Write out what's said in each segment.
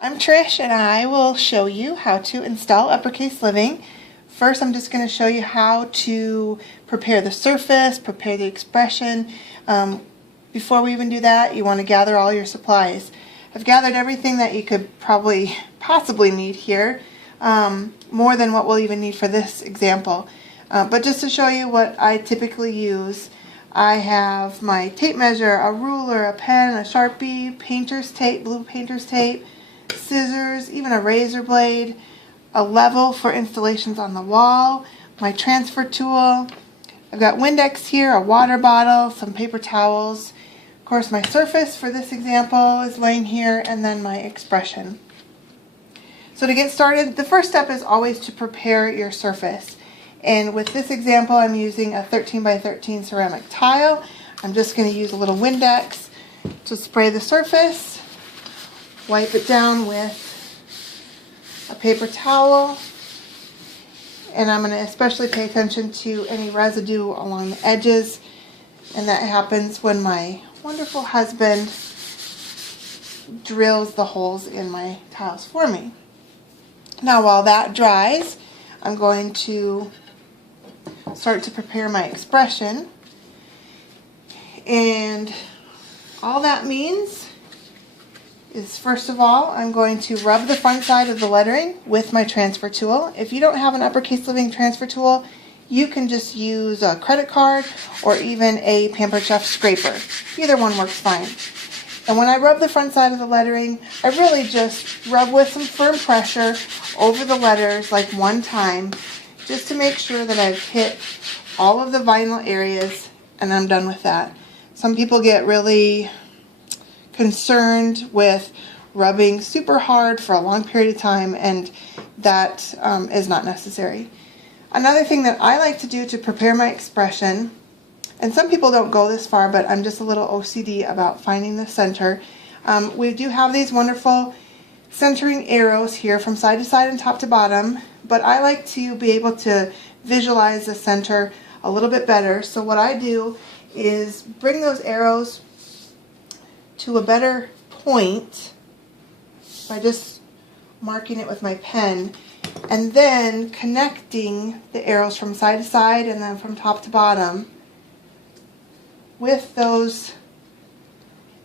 I'm Trish and I will show you how to install Uppercase Living. First, I'm just going to show you how to prepare the surface, prepare the expression. Before we even do that, you want to gather all your supplies. I've gathered everything that you could possibly need here, more than what we'll even need for this example. But just to show you what I typically use, I have my tape measure, a ruler, a pen, a Sharpie, painter's tape, blue painter's tape, scissors, even a razor blade, a level for installations on the wall, my transfer tool. I've got Windex here, a water bottle, some paper towels. Of course, my surface for this example is laying here, and then my expression. So to get started, the first step is always to prepare your surface. And with this example, I'm using a 13 by 13 ceramic tile. I'm just going to use a little Windex to spray the surface. Wipe it down with a paper towel, and I'm going to especially pay attention to any residue along the edges, and that happens when my wonderful husband drills the holes in my tiles for me. Now while that dries, I'm going to start to prepare my expression, and all that means is, first of all, I'm going to rub the front side of the lettering with my transfer tool. If you don't have an Uppercase Living transfer tool, you can just use a credit card or even a Pampered Chef scraper. Either one works fine. And when I rub the front side of the lettering, I really just rub with some firm pressure over the letters like one time, just to make sure that I've hit all of the vinyl areas, and I'm done with that. Some people get really concerned with rubbing super hard for a long period of time, and that is not necessary. Another thing that I like to do to prepare my expression, and some people don't go this far, but I'm just a little OCD about finding the center. We do have these wonderful centering arrows here from side to side and top to bottom, but I like to be able to visualize the center a little bit better. So what I do is bring those arrows to a better point by just marking it with my pen, and then connecting the arrows from side to side and then from top to bottom with those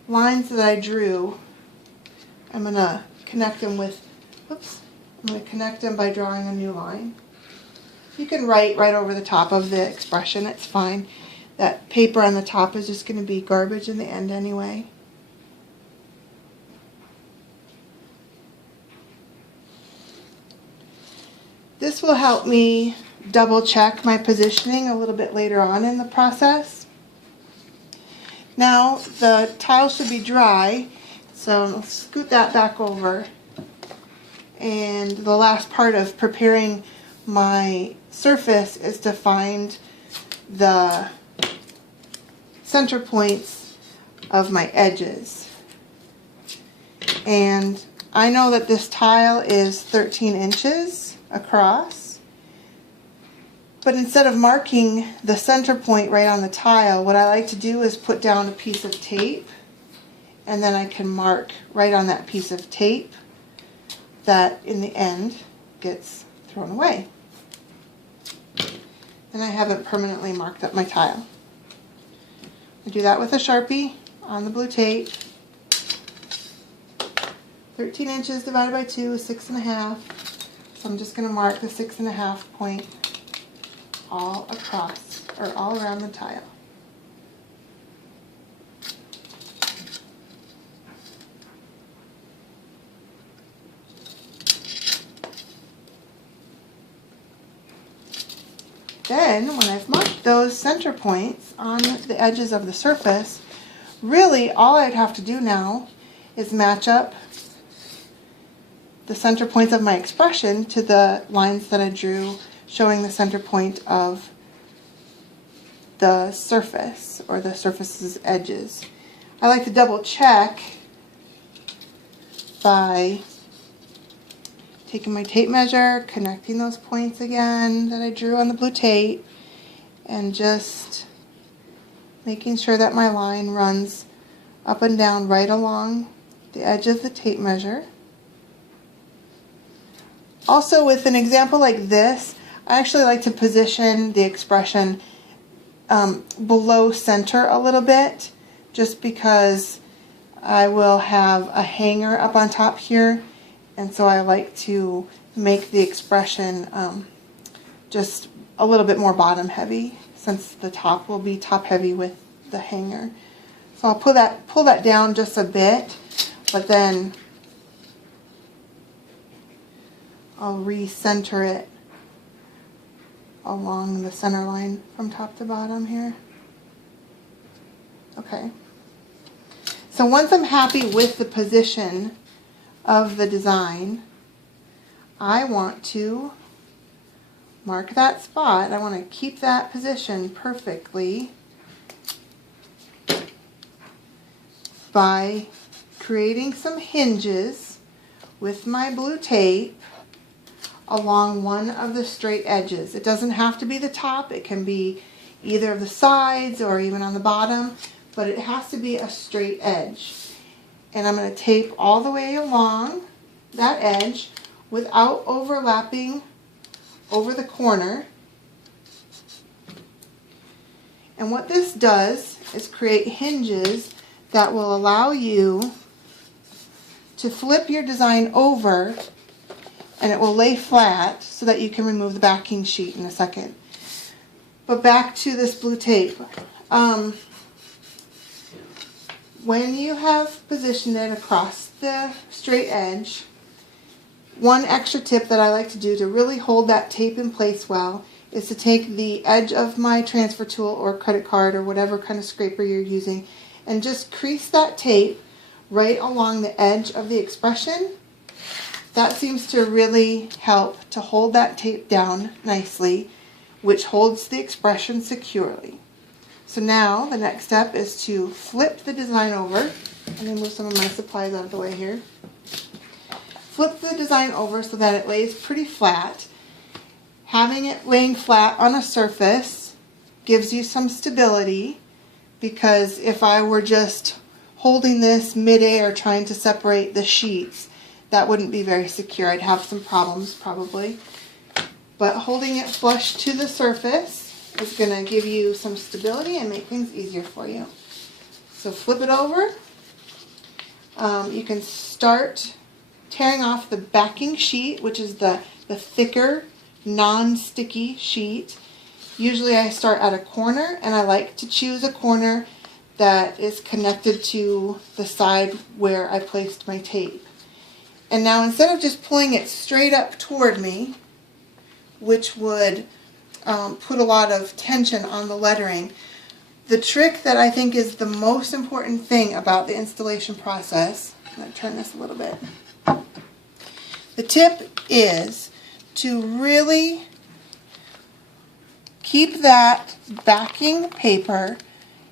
lines that I drew. I'm going to connect them by drawing a new line. You can write right over the top of the expression, it's fine. That paper on the top is just going to be garbage in the end anyway. This will help me double check my positioning a little bit later on in the process. Now the tile should be dry, so I'll scoot that back over. And the last part of preparing my surface is to find the center points of my edges. And I know that this tile is 13 inches across, but instead of marking the center point right on the tile, what I like to do is put down a piece of tape, and then I can mark right on that piece of tape that in the end gets thrown away. And I haven't permanently marked up my tile. I do that with a Sharpie on the blue tape. 13 inches divided by 2 is 6.5. So I'm just going to mark the 6.5 point all across, or all around the tile. Then, when I've marked those center points on the edges of the surface, really all I'd have to do now is match up the center points of my expression to the lines that I drew showing the center point of the surface, or the surface's edges. I like to double check by taking my tape measure, connecting those points again that I drew on the blue tape, and just making sure that my line runs up and down right along the edge of the tape measure. Also, with an example like this, I actually like to position the expression below center a little bit, just because I will have a hanger up on top here, and so I like to make the expression just a little bit more bottom heavy, since the top will be top heavy with the hanger. So I'll pull that down just a bit, but then I'll recenter it along the center line from top to bottom here. Okay. So once I'm happy with the position of the design, I want to mark that spot. I want to keep that position perfectly by creating some hinges with my blue tape along one of the straight edges. It doesn't have to be the top, it can be either of the sides or even on the bottom, but it has to be a straight edge. And I'm going to tape all the way along that edge without overlapping over the corner. And what this does is create hinges that will allow you to flip your design over, and it will lay flat so that you can remove the backing sheet in a second. But back to this blue tape. When you have positioned it across the straight edge, one extra tip that I like to do to really hold that tape in place well is to take the edge of my transfer tool or credit card or whatever kind of scraper you're using and just crease that tape right along the edge of the expression. That seems to really help to hold that tape down nicely, which holds the expression securely. So now the next step is to flip the design over. Let me move some of my supplies out of the way here. Flip the design over so that it lays pretty flat. Having it laying flat on a surface gives you some stability, because if I were just holding this mid-air trying to separate the sheets, that wouldn't be very secure. I'd have some problems probably. But holding it flush to the surface is going to give you some stability and make things easier for you. So flip it over. You can start tearing off the backing sheet, which is the thicker, non-sticky sheet. Usually I start at a corner, and I like to choose a corner that is connected to the side where I placed my tape. And now instead of just pulling it straight up toward me, which would put a lot of tension on the lettering, the trick that I think is the most important thing about the installation process, I'm going to turn this a little bit. The tip is to really keep that backing paper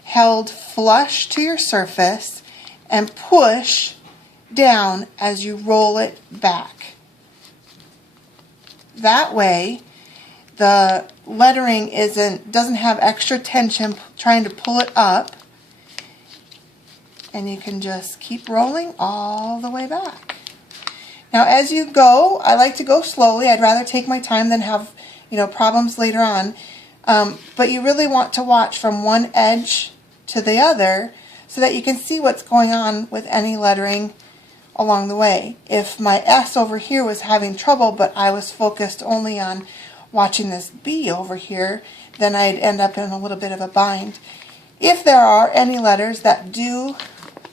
held flush to your surface and push down as you roll it back. That way the lettering doesn't have extra tension trying to pull it up, and you can just keep rolling all the way back. Now as you go, I like to go slowly. I'd rather take my time than have problems later on. But you really want to watch from one edge to the other so that you can see what's going on with any lettering along the way. If my S over here was having trouble, but I was focused only on watching this B over here, then I'd end up in a little bit of a bind. If there are any letters that do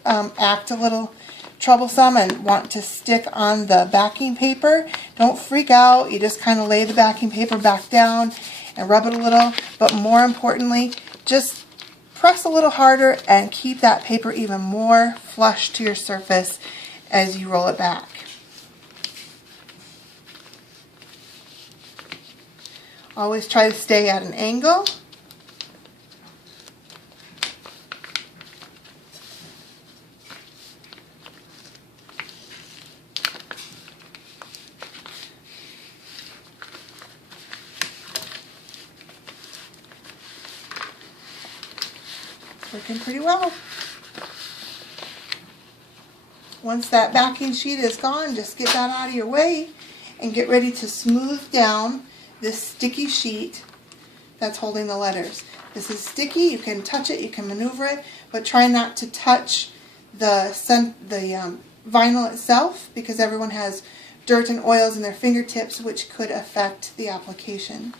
act a little troublesome and want to stick on the backing paper, don't freak out. You just kind of lay the backing paper back down and rub it a little, but more importantly, just press a little harder and keep that paper even more flush to your surface as you roll it back. Always try to stay at an angle. Working pretty well. Once that backing sheet is gone, just get that out of your way and get ready to smooth down this sticky sheet that's holding the letters. This is sticky, you can touch it, you can maneuver it, but try not to touch the vinyl itself, because everyone has dirt and oils in their fingertips which could affect the application.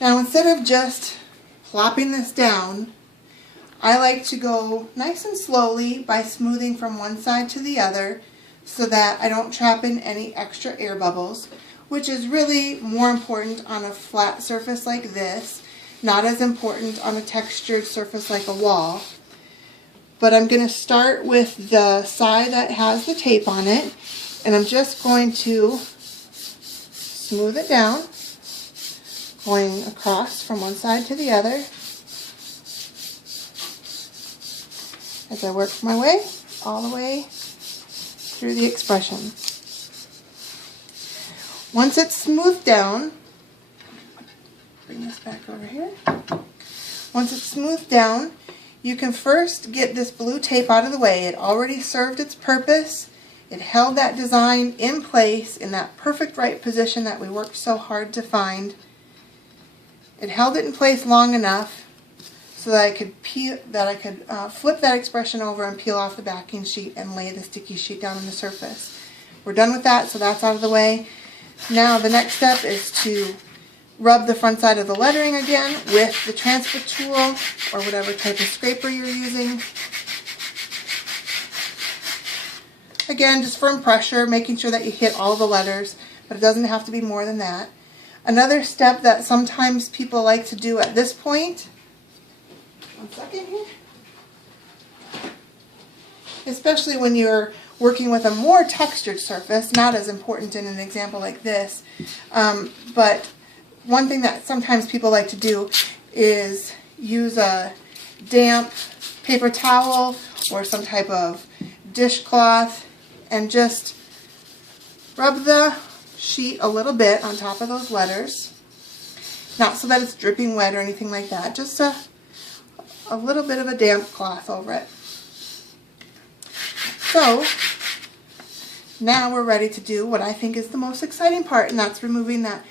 Now instead of just plopping this down, I like to go nice and slowly by smoothing from one side to the other so that I don't trap in any extra air bubbles, which is really more important on a flat surface like this, not as important on a textured surface like a wall. But I'm going to start with the side that has the tape on it, and I'm just going to smooth it down, going across from one side to the other as I work my way all the way through the expression. Once it's smoothed down, bring this back over here. Once it's smoothed down, you can first get this blue tape out of the way. It already served its purpose. It held that design in place in that perfect right position that we worked so hard to find. It held it in place long enough so that I could flip that expression over and peel off the backing sheet and lay the sticky sheet down on the surface. We're done with that, so that's out of the way. Now the next step is to rub the front side of the lettering again with the transfer tool or whatever type of scraper you're using. Again, just firm pressure, making sure that you hit all the letters, but it doesn't have to be more than that. Another step that sometimes people like to do at this point, one second here, especially when you're working with a more textured surface, not as important in an example like this, but one thing that sometimes people like to do is use a damp paper towel or some type of dishcloth and just rub the sheet a little bit on top of those letters. Not so that it's dripping wet or anything like that, just a little bit of a damp cloth over it. So now we're ready to do what I think is the most exciting part, and that's removing that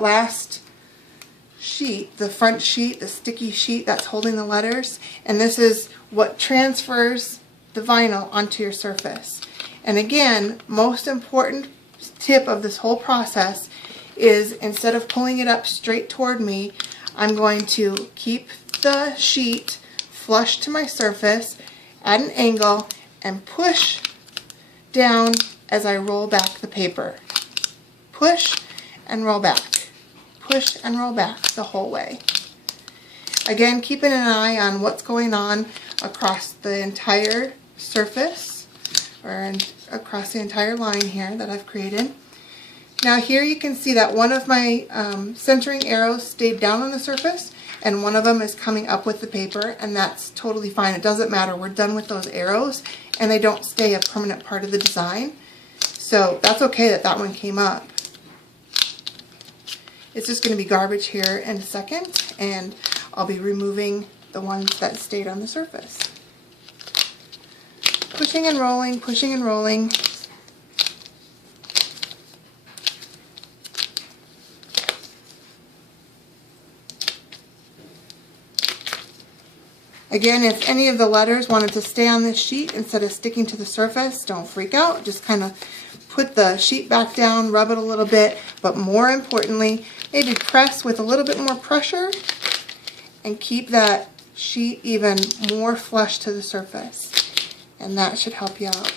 last sheet, the front sheet, the sticky sheet that's holding the letters, and this is what transfers the vinyl onto your surface. And again, most important tip of this whole process is instead of pulling it up straight toward me, I'm going to keep the sheet flush to my surface at an angle and push down as I roll back the paper. Push and roll back. Push and roll back the whole way. Again, keeping an eye on what's going on across the entire surface or across the entire line here that I've created. Now here you can see that one of my centering arrows stayed down on the surface and one of them is coming up with the paper, and that's totally fine. It doesn't matter. We're done with those arrows and they don't stay a permanent part of the design. So that's okay that that one came up. It's just going to be garbage here in a second, and I'll be removing the ones that stayed on the surface. Pushing and rolling, pushing and rolling. Again, if any of the letters wanted to stay on this sheet instead of sticking to the surface, don't freak out. Just kind of put the sheet back down, rub it a little bit, but more importantly, maybe press with a little bit more pressure and keep that sheet even more flush to the surface. And that should help you out.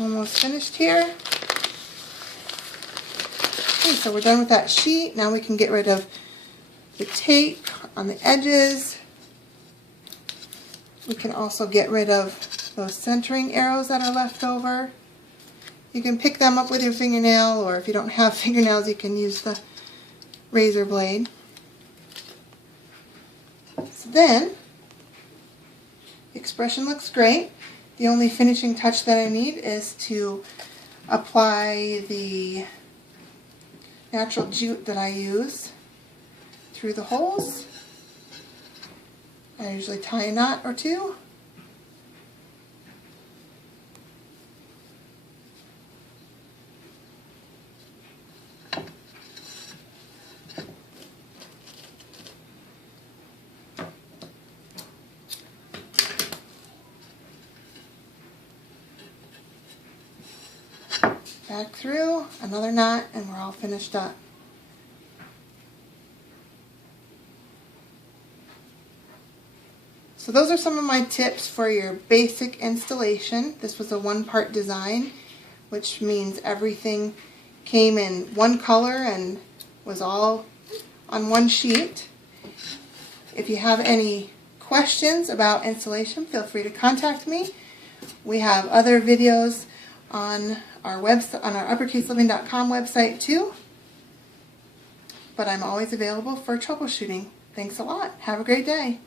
Almost finished here. Okay, so we're done with that sheet. Now we can get rid of the tape on the edges. We can also get rid of those centering arrows that are left over. You can pick them up with your fingernail, or if you don't have fingernails, you can use the razor blade. So then, the expression looks great. The only finishing touch that I need is to apply the natural jute that I use through the holes. I usually tie a knot or two Back through, another knot, and we're all finished up. So those are some of my tips for your basic installation. This was a one-part design, which means everything came in one color and was all on one sheet. If you have any questions about installation, feel free to contact me. We have other videos on our website, on our uppercaseliving.com website too. But I'm always available for troubleshooting. Thanks a lot. Have a great day.